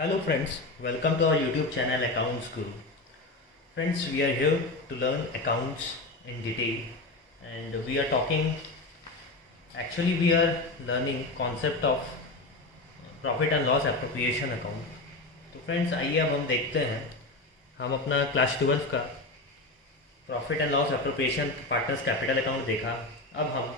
Hello friends, welcome to our YouTube channel Accounts Guru. Friends, we are here to learn accounts in detail and we are learning concept of profit and loss appropriation account. तो friends आइए अब हम देखते हैं हम अपना class 12 का profit and loss appropriation partners capital account देखा। अब हम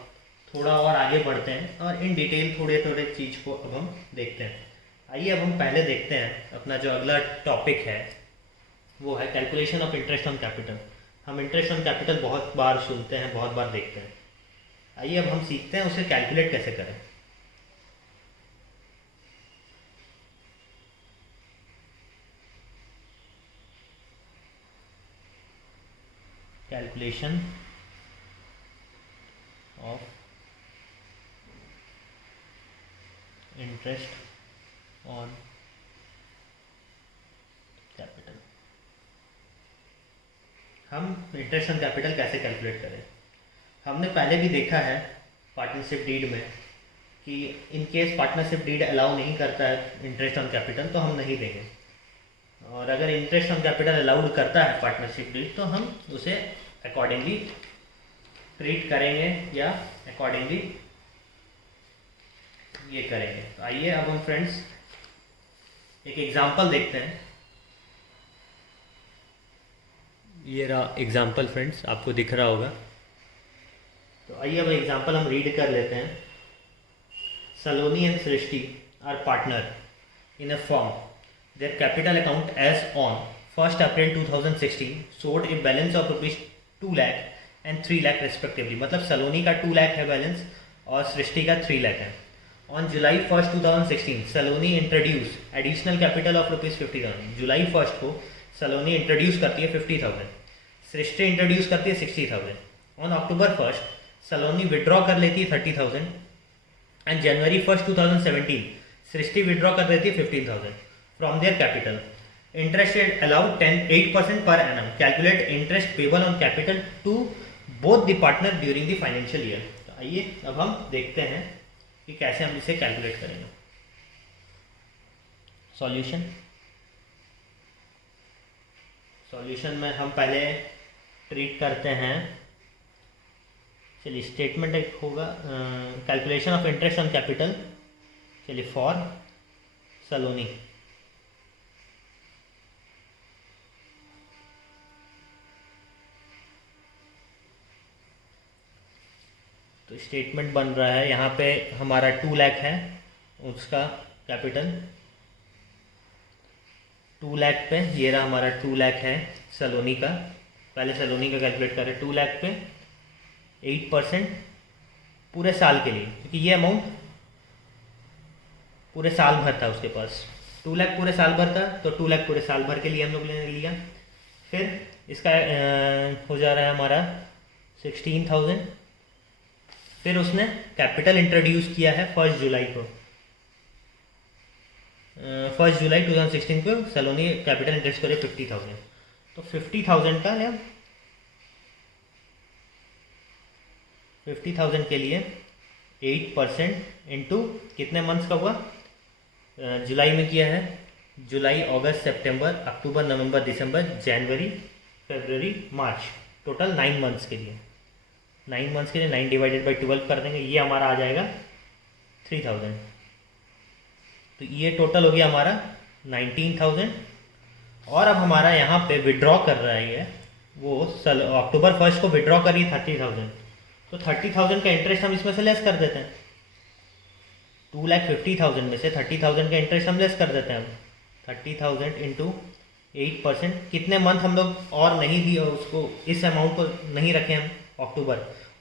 थोड़ा और आगे बढ़ते हैं और इन डिटेल थोड़े थोड़े चीज़ को अब हम देखते हैं। आइए अब हम पहले देखते हैं अपना जो अगला टॉपिक है वो है calculation of interest on capital. हम इंटरेस्ट ऑन कैपिटल बहुत बार सुनते हैं, बहुत बार देखते हैं। आइए अब हम सीखते हैं उसे कैलकुलेट कैसे करें। Calculation of interest on capital. हम इंटरेस्ट ऑन कैपिटल कैसे कैलकुलेट करें। हमने पहले भी देखा है पार्टनरशिप डीड में कि in case partnership deed allow नहीं करता है इंटरेस्ट ऑन कैपिटल तो हम नहीं देंगे, और अगर इंटरेस्ट ऑन कैपिटल अलाउड करता है पार्टनरशिप डीड तो हम उसे अकॉर्डिंगली ट्रीट करेंगे या अकॉर्डिंगली ये करेंगे। तो आइए अब हम फ्रेंड्स एक एग्जांपल देखते हैं। ये रहा एग्जांपल फ्रेंड्स, आपको दिख रहा होगा। तो आइए अब एग्जांपल हम रीड कर लेते हैं। Saloni and Srishti are partner in a firm. Their capital account as on 1 April 2016 showed a balance of ₹2 lakh and 3 lakh respectively. मतलब सलोनी का 2 लाख है बैलेंस और सृष्टि का 3 लाख है। On July 1st 2016 Saloni introduce additional capital of ₹50,000। July 1st को सलोनी इंट्रोड्यूस करती है 50,000, सृष्टि इंट्रोड्यूस करती है 60,000। On October 1st Saloni withdraw कर लेती है 30,000 and January 1st 2017 Srishti withdraw कर लेती है 15,000 from their capital. Interest rate allowed 8% पर annum. Calculate interest payable on capital to both the partner during the financial year. तो आइए अब हम देखते हैं कि कैसे हम इसे कैलकुलेट करेंगे। सॉल्यूशन में हम पहले ट्रीट करते हैं। चलिए स्टेटमेंट एक होगा calculation of interest on capital. चलिए फॉर सलोनी। तो स्टेटमेंट बन रहा है यहाँ पे हमारा 2 लाख है, उसका कैपिटल 2 लाख पे। ये रहा हमारा 2 लाख है सलोनी का। पहले सलोनी का कैलकुलेट करें। 2 लाख पे 8% पूरे साल के लिए, क्योंकि ये अमाउंट पूरे साल भर था उसके पास। 2 लाख पूरे साल भर था तो 2 लाख पूरे साल भर के लिए हम लोग ने लिया। फिर इसका हो जा रहा है हमारा 16,000। फिर उसने कैपिटल इंट्रोड्यूस किया है 1 जुलाई को। 1 जुलाई 2016 को सलोनी कैपिटल इंट्रोड्यूस करे 50,000। तो 50,000 का या 50,000 के लिए 8% इंटू कितने मंथ्स का हुआ। जुलाई में किया है, जुलाई अगस्त सितंबर अक्टूबर नवंबर दिसंबर जनवरी फरवरी मार्च, टोटल 9 मंथ्स के लिए। 9 मंथ्स के लिए 9 डिवाइडेड बाई 12 कर देंगे, ये हमारा आ जाएगा 3,000। तो ये टोटल हो गया हमारा 19,000। और अब हमारा यहाँ पे विड्रॉ कर रहा है वो अक्टूबर 1st को विड्रॉ करिए 30,000। तो 30,000 का इंटरेस्ट हम इसमें से लेस कर देते हैं। 2,50,000 में से 30,000 का इंटरेस्ट हम लेस कर देते हैं। 30,000 इंटू 8%। कितने मंथ हम लोग और नहीं दिए उसको, इस अमाउंट को नहीं रखे हम।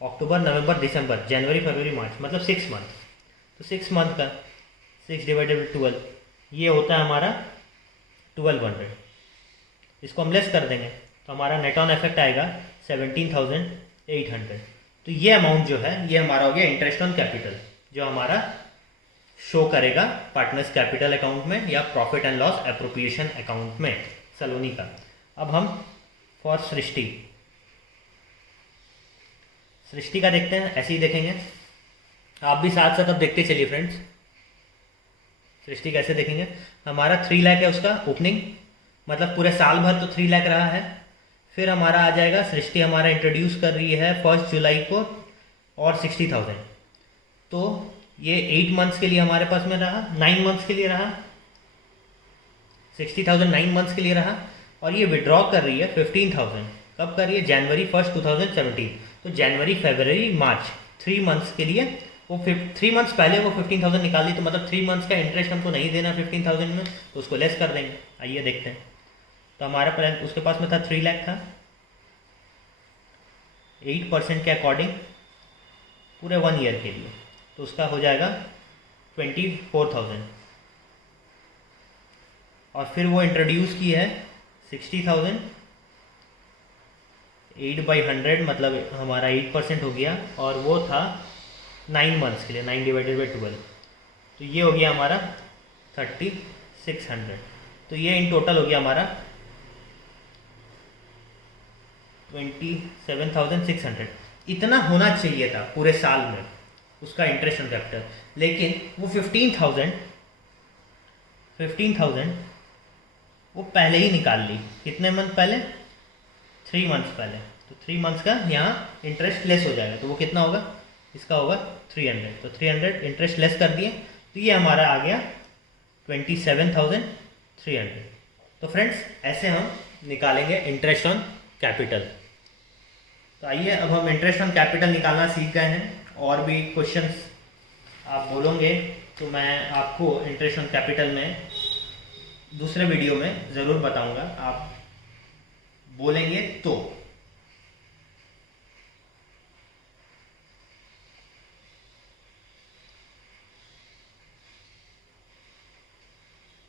अक्टूबर नवंबर दिसंबर जनवरी फरवरी मार्च, मतलब 6 मंथ। तो 6 मंथ का 6 डिवाइडेड बाई 12 ये होता है हमारा 1200। इसको हम लेस कर देंगे तो हमारा नेट ऑन इफेक्ट आएगा 17,800। तो ये अमाउंट जो है ये हमारा हो गया इंटरेस्ट ऑन कैपिटल, जो हमारा शो करेगा पार्टनर्स कैपिटल अकाउंट में या profit and loss appropriation account में सलोनी का। अब हम फॉर सृष्टि का देखते हैं। ऐसे ही देखेंगे, आप भी साथ साथ अब देखते चलिए फ्रेंड्स। सृष्टि कैसे देखेंगे, हमारा 3 लाख है उसका ओपनिंग, मतलब पूरे साल भर तो 3 लाख रहा है। फिर हमारा आ जाएगा, सृष्टि हमारा इंट्रोड्यूस कर रही है 1 जुलाई को और 60,000, तो ये 8 मंथ्स के लिए हमारे पास में रहा, 9 मंथ्स के लिए रहा, 60,000 9 मंथ्स के लिए रहा। और ये विड्रॉ कर रही है 15,000, कब कर रही है, जनवरी 1 2017। तो जनवरी फरवरी मार्च 3 मंथ्स के लिए वो 3 मंथ्स पहले वो 15,000 निकाल दी, तो मतलब 3 मंथ्स का इंटरेस्ट हमको नहीं देना 15,000 में, तो उसको लेस कर देंगे। आइए देखते हैं। तो हमारा प्लान उसके पास में था 3 लाख था, 8% के अकॉर्डिंग पूरे 1 ईयर के लिए, तो उसका हो जाएगा 24,000। और फिर वो इंट्रोड्यूस की है 60,000, 8/100 मतलब हमारा 8% हो गया, और वो था 9 मंथ्स के लिए, 9 डिवाइडेड बाई 12, तो ये हो गया हमारा 3600। तो ये इन टोटल हो गया हमारा 27,600। इतना होना चाहिए था पूरे साल में उसका इंटरेस्ट ऑन कैपिटल, लेकिन वो 15,000 वो पहले ही निकाल ली। कितने मंथ पहले, 3 मंथ्स पहले, तो 3 मंथ्स का यहाँ इंटरेस्ट लेस हो जाएगा, तो वो कितना होगा, इसका होगा 300, तो 300 इंटरेस्ट लेस कर दिए, तो ये हमारा आ गया 27,300। तो फ्रेंड्स ऐसे हम निकालेंगे इंटरेस्ट ऑन कैपिटल। तो आइए अब हम इंटरेस्ट ऑन कैपिटल निकालना सीख गए हैं, और भी क्वेश्चंस आप बोलोगे तो मैं आपको इंटरेस्ट ऑन कैपिटल में दूसरे वीडियो में ज़रूर बताऊंगा, आप बोलेंगे तो।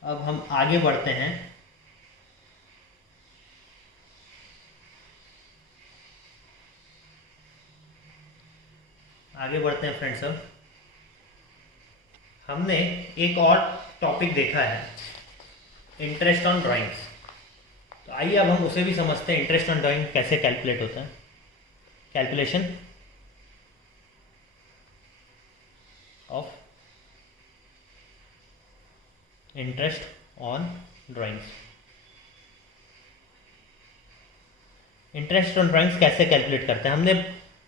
अब हम आगे बढ़ते हैं। फ्रेंड्स, अब हमने एक और टॉपिक देखा है, इंटरेस्ट ऑन ड्राइंग्स। तो आइए अब हम उसे भी समझते हैं, इंटरेस्ट ऑन ड्राइंग कैसे कैलकुलेट होता है। Calculation of interest on drawings. Interest on drawings कैसे कैलकुलेट करते हैं, हमने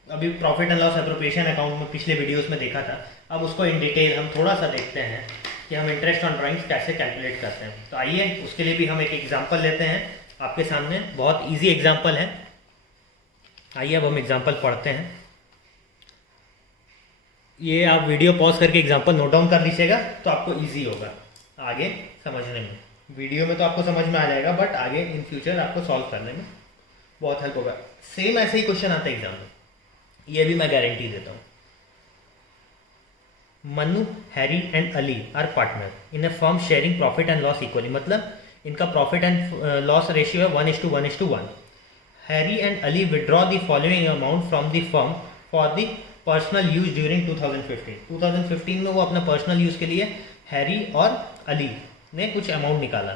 अभी profit and loss appropriation account में पिछले वीडियोस में देखा था। अब उसको इन डिटेल हम थोड़ा सा देखते हैं कि हम इंटरेस्ट ऑन ड्राइंग्स कैसे कैलकुलेट करते हैं। तो आइए उसके लिए भी हम एक एग्जांपल लेते हैं आपके सामने, बहुत इजी एग्जांपल है। आइए अब हम एग्जांपल पढ़ते हैं। ये आप वीडियो पॉज करके एग्जांपल नोट डाउन कर लीजिएगा, तो आपको ईजी होगा आगे समझने में। वीडियो में तो आपको समझ में आ जाएगा, बट आगे इन फ्यूचर आपको सॉल्व करने में बहुत हेल्प होगा। सेम ऐसे ही क्वेश्चन आता है एग्जाम में, ये भी मैं गारंटी देता हूँ। Manu, Harry and Ali are partner in a firm sharing profit and loss equally, मतलब इनका प्रॉफिट एंड लॉस रेशियो है 1:1:1। Harry and Ali withdraw the following amount from the firm for the personal use during 2015। 2015 में वो अपना personal use के लिए Harry और अली ने कुछ अमाउंट निकाला।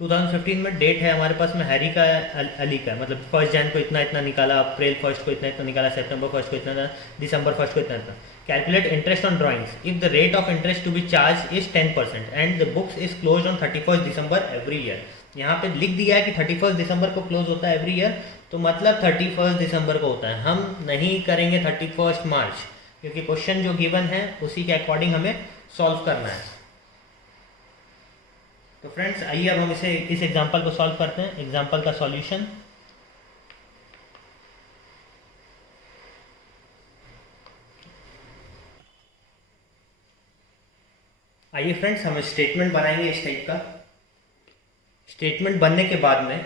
2015 में डेट है हमारे पास में हैरी का, अली का, मतलब 1 जनवरी को इतना इतना निकाला, अप्रैल 1 को इतना इतना निकाला, सितंबर 1 को इतना, दिसंबर 1 को इतना इतना। Calculate interest on drawings if the rate of interest to be charge is 10% and the books is close on 31 December every year. यहाँ पे लिख दिया है कि 31 दिसंबर को क्लोज होता है एवरी ईयर, तो मतलब 31 दिसंबर को होता है। हम नहीं करेंगे 31 मार्च, क्योंकि क्वेश्चन जो गिवन है उसी के अकॉर्डिंग हमें सॉल्व करना है। तो फ्रेंड्स आइए अब हम इस एग्जांपल को सॉल्व करते हैं। एग्जांपल का सॉल्यूशन, आइए फ्रेंड्स हम स्टेटमेंट बनाएंगे इस टाइप का। स्टेटमेंट बनने के बाद में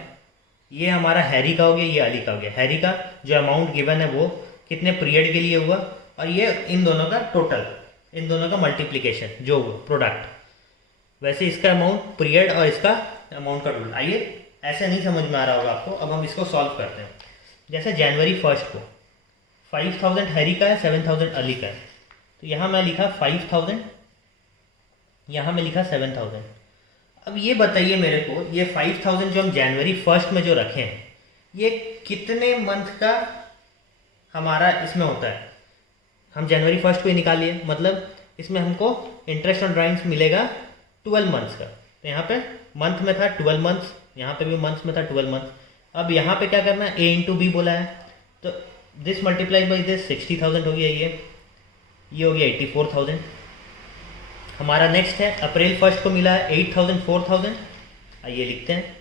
ये हमारा हैरी का हो गया, ये अली का हो गया। हैरी का जो अमाउंट गिवन है वो कितने पीरियड के लिए हुआ, और ये इन दोनों का टोटल, इन दोनों का मल्टीप्लिकेशन जो प्रोडक्ट, वैसे इसका अमाउंट पीरियड और इसका अमाउंट का टोटल। आइए ऐसे नहीं समझ में आ रहा होगा आपको, अब हम इसको सॉल्व करते हैं। जैसे जनवरी 1 को 5,000 हैरी का है, 7,000 अली का है, तो यहाँ मैं लिखा 5,000, यहाँ मैं लिखा 7,000। अब ये बताइए मेरे को, ये 5,000 जो हम जनवरी 1 में जो रखे हैं, ये कितने मंथ का हमारा इसमें होता है। हम जनवरी 1 को ही निकालिए, मतलब इसमें हमको इंटरेस्ट ऑन ड्राइंग्स मिलेगा 12 मंथ्स का। तो यहाँ पे मंथ में था 12 मंथ्स, यहाँ पे भी मंथ्स में था 12 मंथ्स। अब यहाँ पे क्या करना है, a इंटू बी बोला है, तो दिस मल्टीप्लाई बाई दिस 60,000 हो गया, ये हो गया 84,000। हमारा नेक्स्ट है अप्रैल 1 को मिला है 8,000 4,000। आइए लिखते हैं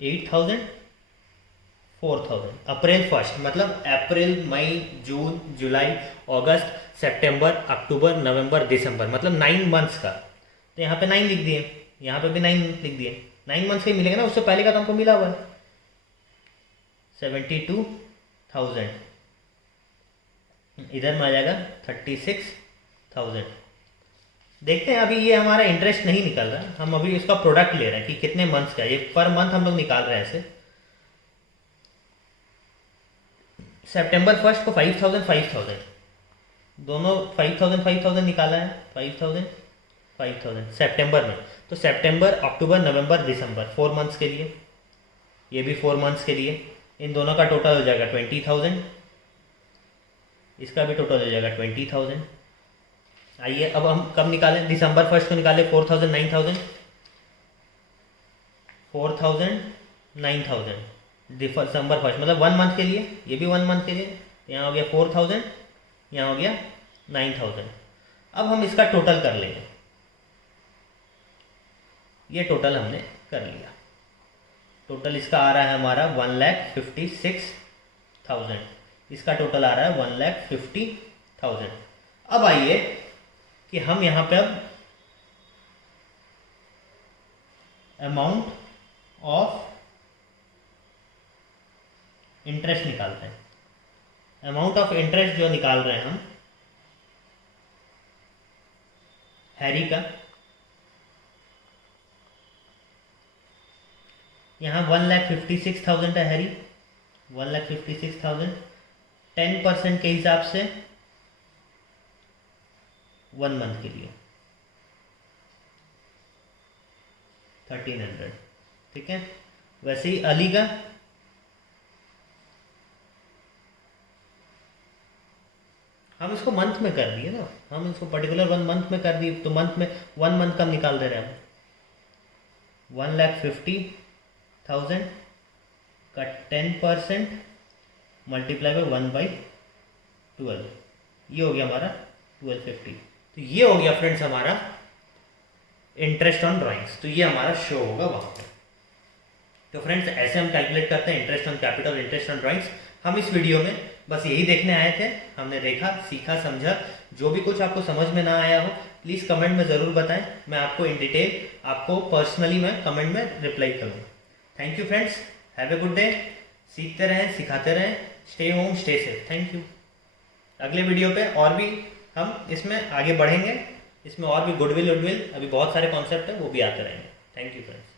8,000 4,000। अप्रैल 1 मतलब अप्रैल मई जून जुलाई अगस्त सितंबर अक्टूबर नवंबर दिसंबर, मतलब 9 मंथ्स का। तो यहाँ पे 9 लिख दिए, यहाँ पे भी 9 लिख दिए। 9 मंथ्स का ही मिलेगा ना, उससे पहले का तो हमको मिला हुआ है 72,000। इधर में आ जाएगा 36,000। देखते हैं, अभी ये हमारा इंटरेस्ट नहीं निकल रहा, हम अभी इसका प्रोडक्ट ले रहे हैं कि कितने मंथ्स का, ये पर मंथ हम लोग निकाल रहे हैं ऐसे। सितंबर 1 को 5,000 5,000 दोनों 5,000 5,000 निकाला है, 5,000 5,000 सितंबर में। तो सितंबर अक्टूबर नवंबर दिसंबर 4 मंथ्स के लिए, ये भी 4 मंथ्स के लिए, इन दोनों का टोटल हो जाएगा 20,000, इसका भी टोटल हो जाएगा 20,000। आइए अब हम कब निकालें, दिसंबर 1 को निकाले 4,000 9,000 4,000 9,000 दिसंबर 1 मतलब 1 मंथ के लिए, ये भी 1 मंथ के लिए। यहाँ हो गया 4,000, यहाँ हो गया 9,000। अब हम इसका टोटल कर लेंगे, ये टोटल हमने कर लिया। टोटल इसका आ रहा है हमारा 1,56,000, इसका टोटल आ रहा है 1,50,000। अब आइए कि हम यहाँ पे अब अमाउंट ऑफ इंटरेस्ट निकालते हैं। अमाउंट ऑफ इंटरेस्ट जो निकाल रहे हैं हम हैरी का, यहाँ 1,56,000 है हैरी, 1,56,000 10% के हिसाब से 1 मंथ के लिए 1,300, ठीक है। वैसे ही अली का हम इसको मंथ में कर दिए ना, हम इसको पर्टिकुलर 1 मंथ में कर दिए, तो मंथ में 1 मंथ का निकाल दे रहे हैं हम। 1,50,000 का 10% मल्टीप्लाई बाई 1/12, ये हो गया हमारा 1250। तो ये हो गया फ्रेंड्स हमारा इंटरेस्ट ऑन ड्राइंग्स, तो ये हमारा शो होगा वहाँ पर। तो फ्रेंड्स ऐसे हम कैलकुलेट करते हैं interest on capital, interest on drawings. हम इस वीडियो में बस यही देखने आए थे, हमने देखा सीखा समझा। जो भी कुछ आपको समझ में ना आया हो प्लीज़ कमेंट में ज़रूर बताएं, मैं आपको इन डिटेल आपको पर्सनली मैं कमेंट में रिप्लाई करूँगा। Thank you friends, have a good day. सीखते रहें, सिखाते रहें, stay home stay safe. Thank you. अगले वीडियो पे और भी हम इसमें आगे बढ़ेंगे, इसमें और भी गुडविल वुडविल अभी बहुत सारे कॉन्सेप्ट हैं वो भी आते रहेंगे। Thank you friends.